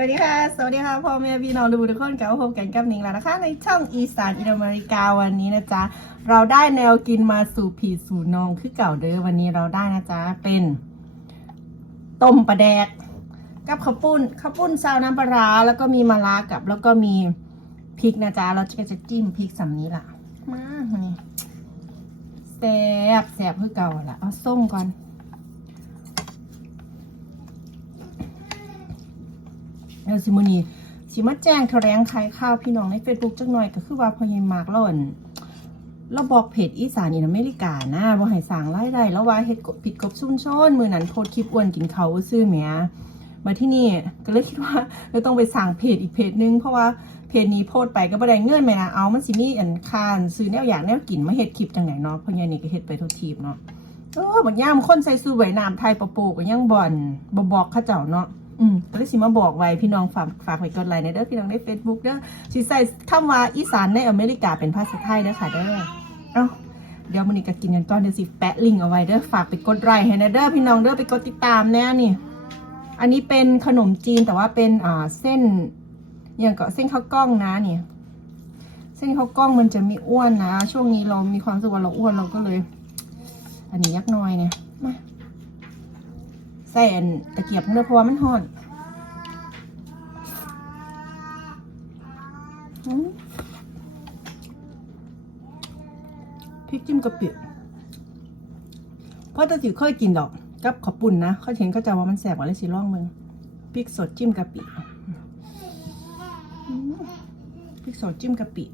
วัสดีค่ะ สวัสดีค่ะพ่อแม่พี่น้องดูทุกคนกลับมาพบกันกับนิงแล้วนะคะ ในช่องอีสานอินอเมริกาวันนี้นะจ๊ะ เราได้แนวกินมาสู่ผีสู่นองคือเก่าเด้อวันนี้เราได้นะจ๊ะ เป็นต้มปลาแดก กับข้าวปุ้นข้าวปุ้นซาวน้ำปลาร้าแล้วก็มีมะระกับ แล้วก็มีพริกนะจ๊ะ เราจะจะจิ้มพริกสำนี้ล่ะ มานี่แซ่บแซ่บคือเก่าละเอาส้มก่อน เออสิมอนีสิมาแจ้งแถลงขายข้าวพี่น้องใน Facebook จักหน่อยก็คือว่าพอยิมากล่นเราบอกเพจอีสานอินอเมริกานะบ่ให้สร้างรายได้แล้วว่าเฮ็ดผิดกบซุ่มโชนมือนั้นโพสคลิปอ้วนกินเขาซื่อแหมมาที่นี่ก็เลยคิดว่าเราต้องไปสั่งเพจอีกเพจนึงเพราะว่าเพจนี้โพสไปก็บ่ได้เงินแม่นะเอามันสิมีอันคานซื้อแนวอย่างแนวกินมาเฮ็ดคลิปจังไหนเนาะเพราะยายนี่ก็เฮ็ดไปทุกทีเนาะเออบางย่ามคนใส่สูทว่ายน้ำไทยปะโปก็ยังบ่อนบ่บอกเขาเจ้าเนาะ อืมก็เลยสิมาบอกไว้พี่น้องฝากฝากไว้กดไลค์ในเด้อพี่น้องใน Facebook เด้อสิใส่คำว่าอีสานในอเมริกาเป็นภาษาไทยเด้อค่ะเด้อเอ้าเดี๋ยวมันนี้ก็กินกันก่อนเดี๋ยวสิแปะลิงก์เอาไว้เด้อฝากไปกดไลค์ให้นะเด้อพี่น้องเด้อไปกดติดตามแน่นี่ อันนี้เป็นขนมจีนแต่ว่าเป็นอ่าเส้นอย่างก็เส้นข้าวกล้องนะเนี่ยเส้นข้าวกล้องมันจะมีอ้วนนะ ช่วงนี้เรามีความสึกว่าเราอ้วนเราก็เลย อันนี้ยักน้อยเนี่ยมา ใส่นตะเกียบเนื้อพราะว่ามันห่อนพริกจิ้มกะปิเพราะตะจิ๋วเคยกินดอก กับขอบปุ่นนะเขาเห็นเขาจะว่ามันแสบกว่าเลยสิล่องมึงพริกสดจิ้มกะปิพริกสดจิ้มกะปิ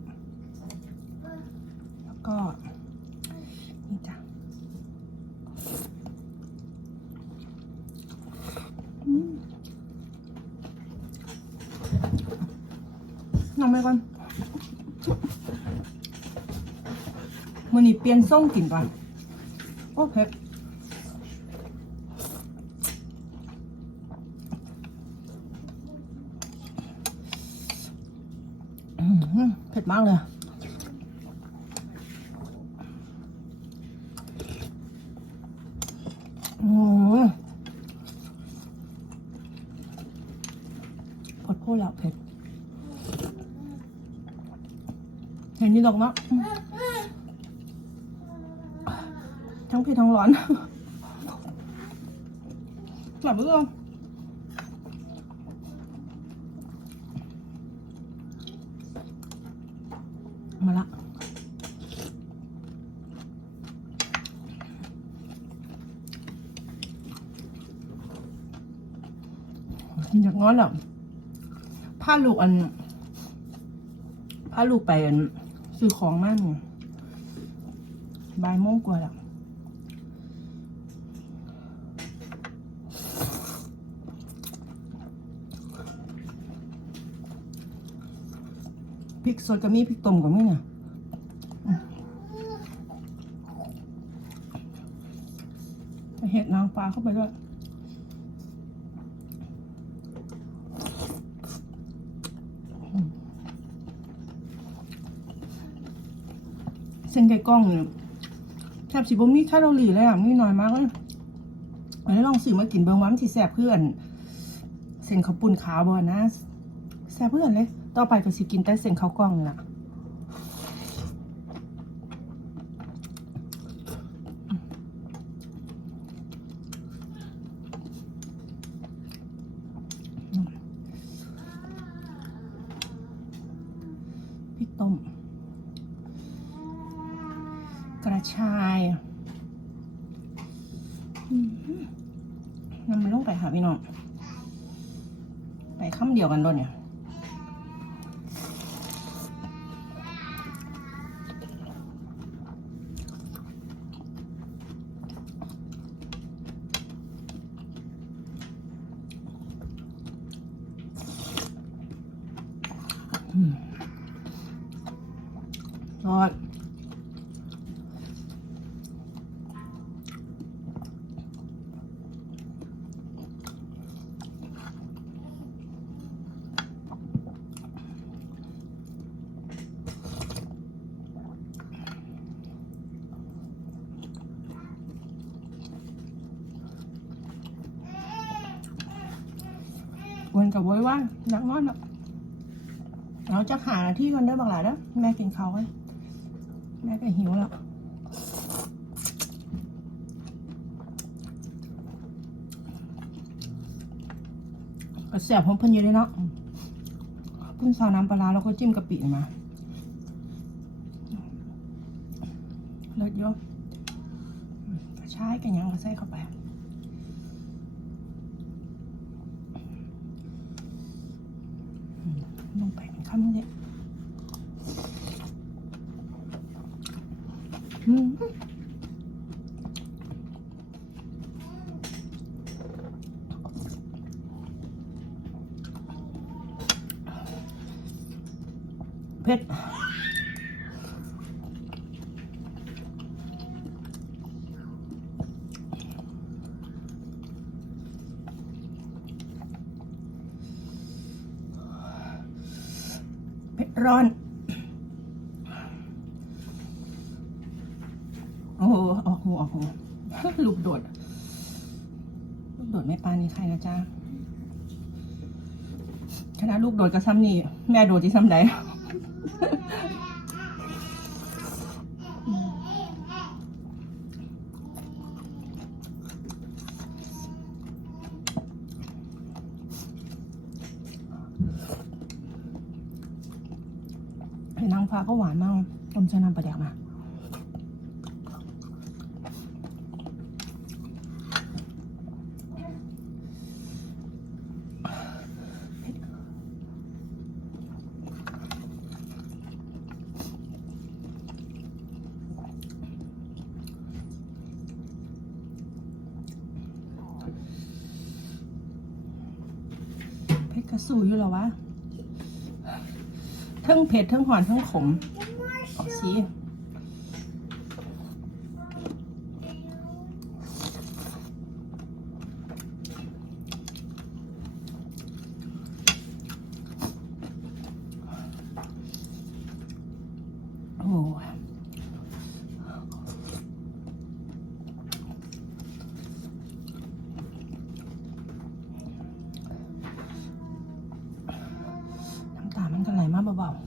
แล้วก็ นี่จ้ะอืม น้องไมก่อนมือนี้เปลี่ยนส่งกินก่อน โอ้เผ็ดเผ็ดมากเลยโอ้โหพดโพดแล้วเผ็ด นนี่ดอกเนาะทั้งเผ็ดทั้งร้อนกลับเรื่องมาละอยากง้อนอะผ้าลูกอันผ้าลูกไปอัน ซื้อของมากเนี่ยบ่ายโมงกว่าแล้วพริกสดก็มีพริกต้มก็มีเนี่ยเห็ดนางฟ้าเข้าไปด้วย เส้นไก่กล้องเนี่ยแทบสิบ่มีแคลอรี่เลยอะมีน้อยมากเลยอันนี้ลองซื้อมากินเบิ่งว่ามันสิแซ่บเพื่อนเส้นข้าวปุ้นขาวบ่นะแซ่บเพื่อนเลย ต่อไปก็สิกินแต่เส้นข้าวกล้องล่ะพริกต้ม กระชายอื้อหือนำมันลงไปค่ะพี่น้อง ไปคำเดียวกันด้วยเนี่ยอืมรอด กับไว้ว่านักนอนแล้วเราจะหาที่กันได้อบังหลายแล้วแม่กินเขาไว้แม่ก็หิวแล้วก็แสบของเพิ่นอยู่เลยเนาะพิ่นซาวน้ำปลาร้าแล้วก็จิ้มกะปิมาเลิศเยอะกระชายกันยังก็ใส่เข้าไป ลงไปเป็นคำนี้อืมเผ็ดเผ็ด ร้อน โอ้โหออกหูออกหูลูกโดด ลูกโดดไม่ปานี้ใครนะจ๊ะคณะลูกโดดกับซ้ำนี่ แม่โดดที่ซ้ำใด ไอ้นางฟ้าก็หวานมากต้มชะนำปลาแดกมาเผ็ดกระสูอยู่หรอวะ ทั้งเผ็ดทั้งหวานทั้งขมออกสีโอ้น้ำตามันก็ไหลมาเบาๆ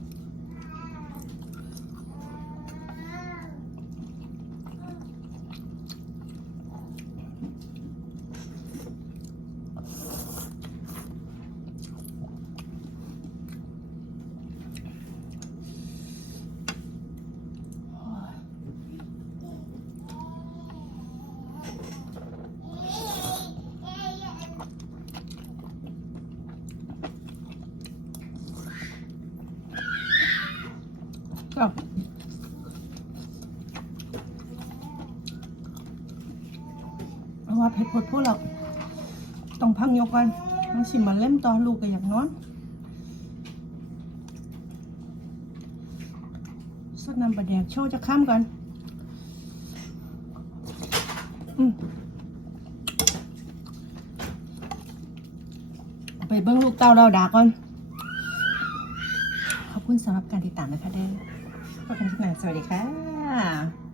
ก็เพราะ ว่าเผ็ดพดพูดแล้วต้องพังยกกันมันสิมาเล่มตอนลูกก็อย่ากนอนสดน้ำปลาแดกโชว์จะข้ามกัน ไปเบิ้งลูกเต้าเราด่าก่อน ขอบคุณสำหรับการติดตามนะคะเด้พบกันที่ไหนสวัสดีค่ะ